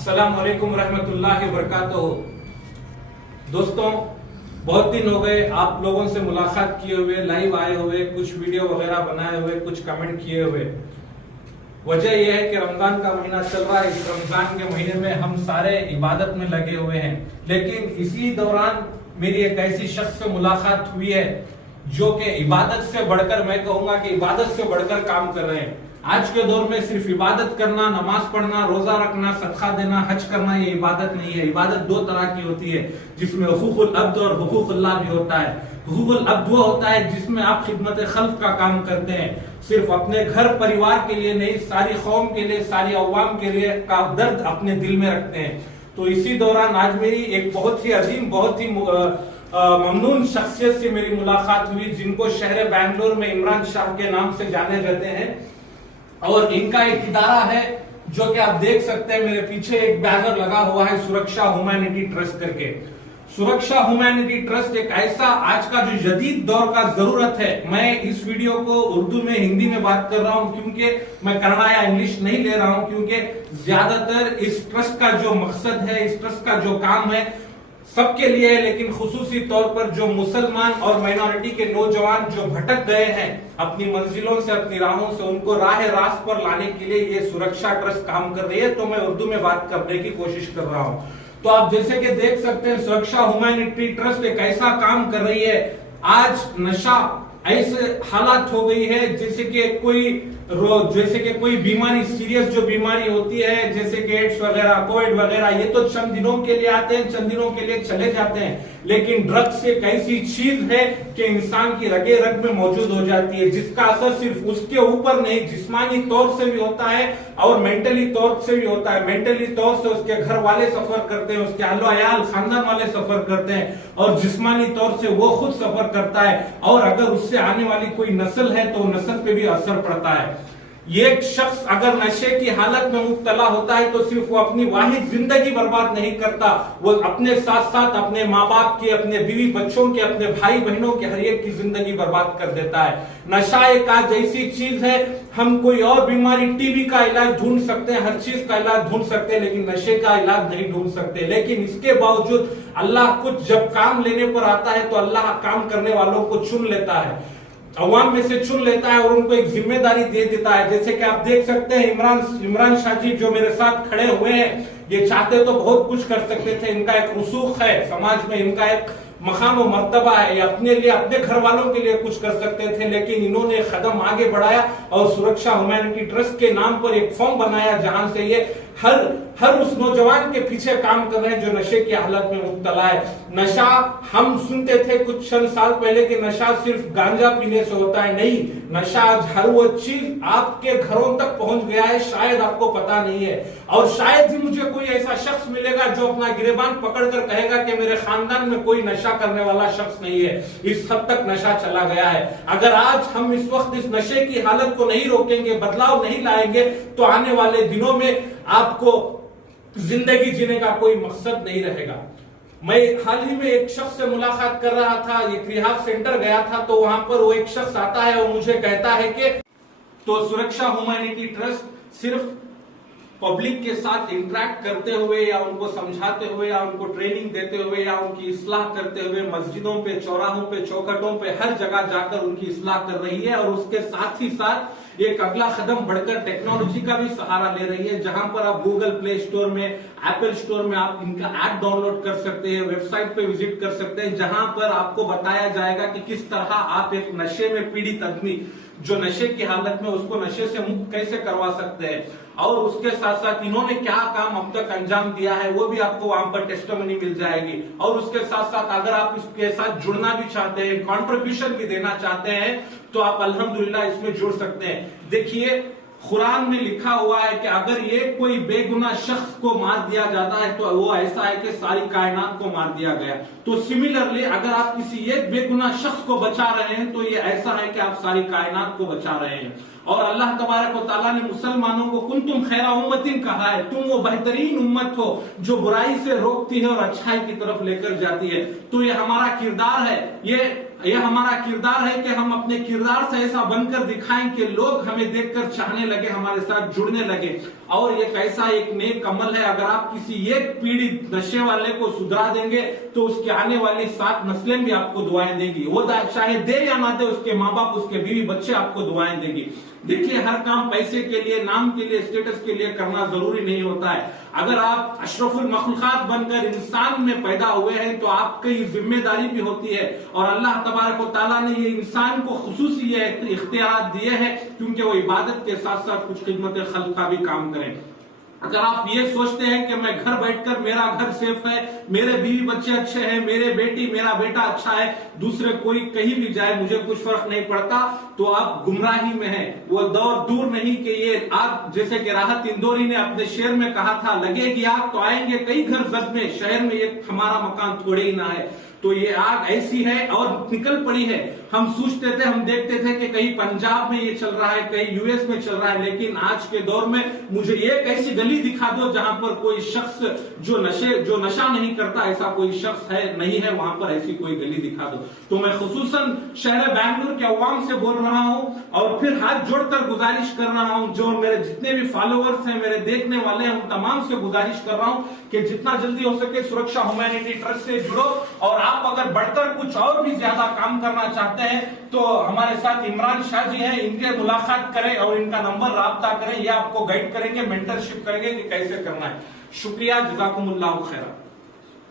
अस्सलाम वालेकुम रहमतुल्लाहि व बरकातहू। दोस्तों, बहुत दिन हो गए आप लोगों से मुलाकात किए हुए, लाइव आए हुए, कुछ वीडियो वगैरह बनाए हुए, कुछ कमेंट किए हुए। वजह यह है कि रमजान का महीना चल रहा है। इस रमजान के महीने में हम सारे इबादत में लगे हुए हैं, लेकिन इसी दौरान मेरी एक ऐसी शख्स से मुलाकात हुई है जो कि इबादत से बढ़कर, मैं कहूंगा कि इबादत से बढ़कर काम कर रहे हैं। आज के दौर में सिर्फ इबादत करना, नमाज पढ़ना, रोजा रखना, सदका देना, हज करना ये इबादत नहीं है। इबादत दो तरह की होती है, जिसमें हुकूकुल अब्द और हुकूकुल्लाह भी होता है। हुकूकुल अब्द वो होता है जिसमें आप खिदमत खल्क का काम करते हैं, सिर्फ अपने घर परिवार के लिए नहीं, सारी कौम के लिए, सारी अवाम के लिए का दर्द अपने दिल में रखते हैं। तो इसी दौरान आज मेरी एक बहुत ही अजीम, बहुत ही ममनून शख्सियत से मेरी मुलाकात हुई, जिनको शहर बैंगलोर में इमरान शाह के नाम से जाने जाते हैं। और इनका एक इदारा है जो कि आप देख सकते हैं, मेरे पीछे एक बैनर लगा हुआ है, सुरक्षा ह्यूमैनिटी ट्रस्ट करके। सुरक्षा ह्यूमैनिटी ट्रस्ट एक ऐसा आज का जो जदीद दौर का जरूरत है। मैं इस वीडियो को उर्दू में, हिंदी में बात कर रहा हूं, क्योंकि मैं कन्नड़ा या इंग्लिश नहीं ले रहा हूं, क्योंकि ज्यादातर इस ट्रस्ट का जो मकसद है, इस ट्रस्ट का जो काम है सबके लिए है, लेकिन खुसूसी तौर पर जो मुसलमान और माइनॉरिटी के नौजवान जो भटक गए हैं अपनी मंजिलों से, अपनी राहों से, उनको राह रास्त पर लाने के लिए ये सुरक्षा ट्रस्ट काम कर रही है। तो मैं उर्दू में बात करने की कोशिश कर रहा हूं। तो आप जैसे कि देख सकते हैं, सुरक्षा ह्यूमैनिटी ट्रस्ट एक ऐसा काम कर रही है। आज नशा ऐसे हालात हो गई है जैसे कि कोई बीमारी, सीरियस जो बीमारी होती है, जैसे कि एड्स वगैरह, कोविड वगैरह, ये तो चंद दिनों के लिए आते हैं, चंद दिनों के लिए चले जाते हैं। लेकिन ड्रग्स एक ऐसी चीज है कि इंसान की रगे रग में मौजूद हो जाती है, जिसका असर सिर्फ उसके ऊपर नहीं, जिस्मानी तौर से भी होता है और मेंटली तौर से भी होता है। मेंटली तौर से उसके घर वाले सफर करते हैं, उसके अहलो अयाल, खानदान वाले सफर करते हैं, और जिस्मानी तौर से वो खुद सफर करता है। और अगर उससे आने वाली कोई नस्ल है तो नस्ल पे भी असर पड़ता है। ये शख्स अगर नशे की हालत में मुब्तला होता है तो सिर्फ वो अपनी वाहिद जिंदगी बर्बाद नहीं करता, वो अपने साथ साथ अपने माँ बाप की, अपने बीवी बच्चों की, अपने भाई बहनों की, हर एक की जिंदगी बर्बाद कर देता है। नशा एक आज ऐसी चीज है, हम कोई और बीमारी, टीबी का इलाज ढूंढ सकते हैं, हर चीज का इलाज ढूंढ सकते हैं, लेकिन नशे का इलाज नहीं ढूंढ सकते। लेकिन इसके बावजूद अल्लाह कुछ जब काम लेने पर आता है तो अल्लाह काम करने वालों को चुन लेता है, अवाम में से चुन लेता है और उनको एक जिम्मेदारी दे देता है। जैसे कि आप देख सकते हैं, इमरान शाह जी जो मेरे साथ खड़े हुए हैं, ये चाहते तो बहुत कुछ कर सकते थे। इनका एक रसूख है समाज में, इनका एक मकाम व मर्तबा है, ये अपने लिए, अपने घर वालों के लिए कुछ कर सकते थे, लेकिन इन्होंने एक कदम आगे बढ़ाया और सुरक्षा ह्यूमैनिटी ट्रस्ट के नाम पर एक फॉर्म बनाया, जहां से ये हर उस नौजवान के पीछे काम कर रहे हैं जो नशे की हालत में मुब्तला है। नशा, हम सुनते थे कुछ चंद साल पहले कि नशा सिर्फ गांजा पीने से होता है। नहीं, नशा आज हर वो चीज आपके घरों तक पहुंच गया है, शायद आपको पता नहीं है। और शायद ही मुझे कोई ऐसा शख्स मिलेगा जो अपना गिरेबान पकड़कर कहेगा कि मेरे खानदान में कोई नशा करने वाला शख्स नहीं है। इस हद तक नशा चला गया है। अगर आज हम इस वक्त इस नशे की हालत को नहीं रोकेंगे, बदलाव नहीं लाएंगे, तो आने वाले दिनों में आपको जिंदगी जीने का कोई मकसद नहीं रहेगा। मैं हाल ही में एक शख्स से मुलाकात कर रहा था, एक रिहाब सेंटर गया था, तो वहां पर वो एक शख्स आता है और मुझे कहता है कि तो सुरक्षा ह्यूमैनिटी ट्रस्ट सिर्फ पब्लिक के साथ इंटरेक्ट करते हुए या उनको समझाते हुए या उनको ट्रेनिंग देते हुए या उनकी इस्लाह करते हुए मस्जिदों पे, चौराहों पे, चौखटों पे, हर जगह जाकर उनकी इस्लाह कर रही है, और उसके साथ ही साथ एक अगला कदम बढ़कर टेक्नोलॉजी का भी सहारा ले रही है, जहां पर आप गूगल प्ले स्टोर में, एप्पल स्टोर में आप इनका ऐप डाउनलोड कर सकते हैं, वेबसाइट पे विजिट कर सकते हैं, जहां पर आपको बताया जाएगा कि किस तरह आप एक नशे में पीड़ित आदमी जो नशे की हालत में, उसको नशे से मुक्त कैसे करवा सकते हैं। और उसके साथ साथ इन्होंने क्या काम अब तक अंजाम दिया है वो भी आपको वहां पर टेस्टिमनी मिल जाएगी। और उसके साथ साथ अगर आप इसके साथ जुड़ना भी चाहते हैं, कंट्रीब्यूशन भी देना चाहते हैं, तो आप अल्हम्दुलिल्लाह इसमें जुड़ सकते हैं। देखिए, कुरान में लिखा हुआ है कि अगर ये कोई बेगुनाह शख्स को मार दिया जाता है तो वो ऐसा है कि सारी कायनात को मार दिया गया। तो सिमिलरली अगर आप किसी एक बेगुनाह शख्स को बचा रहे हैं तो ये ऐसा है कि आप सारी कायनात को बचा रहे हैं। और अल्लाह तबारक व तआला ने मुसलमानों को कुंतुम खैरा उम्मतिन कहा है, तुम वो बेहतरीन उम्मत हो जो बुराई से रोकती है और अच्छाई की तरफ लेकर जाती है। तो ये हमारा किरदार है, ये हमारा किरदार है कि हम अपने किरदार से ऐसा बनकर दिखाएं कि लोग हमें देखकर चाहने लगे, हमारे साथ जुड़ने लगे। और ये कैसा एक नेक अमल है, अगर आप किसी एक पीड़ित नशे वाले को सुधरा देंगे तो उसकी आने वाली 7 नस्लें भी आपको दुआएं देंगी। वो चाहे दे या ना दे, उसके माँ बाप, उसके बीवी बच्चे आपको दुआएं देंगी। देखिए, हर काम पैसे के लिए, नाम के लिए, स्टेटस के लिए करना जरूरी नहीं होता है। अगर आप अशरफुल मखलूकात बनकर इंसान में पैदा हुए हैं तो आपकी जिम्मेदारी भी होती है, और अल्लाह तबारक व तआला ने ये इंसान को खुसूसी ये इख्तियार दिए हैं क्योंकि वो इबादत के साथ साथ कुछ खिदमत खल्क का भी काम करें। अगर आप ये सोचते हैं कि मैं घर बैठकर, मेरा घर सेफ है, मेरे बीवी बच्चे अच्छे हैं, मेरे बेटी मेरा बेटा अच्छा है, दूसरे कोई कहीं भी जाए मुझे कुछ फर्क नहीं पड़ता, तो आप गुमराही में हैं। वो दौर दूर नहीं कि ये आग, जैसे कि राहत इंदौरी ने अपने शेर में कहा था, लगेगी आग तो आएंगे कई घर जद में, शहर में ये हमारा मकान थोड़े ही ना है। तो ये आग ऐसी है और निकल पड़ी है। हम सोचते थे, हम देखते थे कि कहीं पंजाब में ये चल रहा है, कहीं यूएस में चल रहा है, लेकिन आज के दौर में मुझे एक ऐसी गली दिखा दो जहां पर कोई शख्स जो नशा नहीं करता, ऐसा कोई शख्स है नहीं है, वहां पर ऐसी कोई गली दिखा दो। तो मैं खुसूसन शहर बैंगलोर के अवाम से बोल रहा हूं और फिर हाथ जोड़कर गुजारिश कर रहा हूं, जो मेरे जितने भी फॉलोअर्स हैं, मेरे देखने वाले हैं, उन तमाम से गुजारिश कर रहा हूं कि जितना जल्दी हो सके सुरक्षा ह्यूमैनिटी ट्रस्ट से जुड़ो, और आप अगर बढ़कर कुछ और भी ज्यादा काम करना चाहते हैं तो हमारे साथ इमरान शाह जी हैं, इनके मुलाकात करें और इनका नंबर राब्ता करें, ये आपको गाइड करेंगे, मेंटरशिप करेंगे कि कैसे करना है। शुक्रिया, जज़ाकुमुल्लाहु खैरा।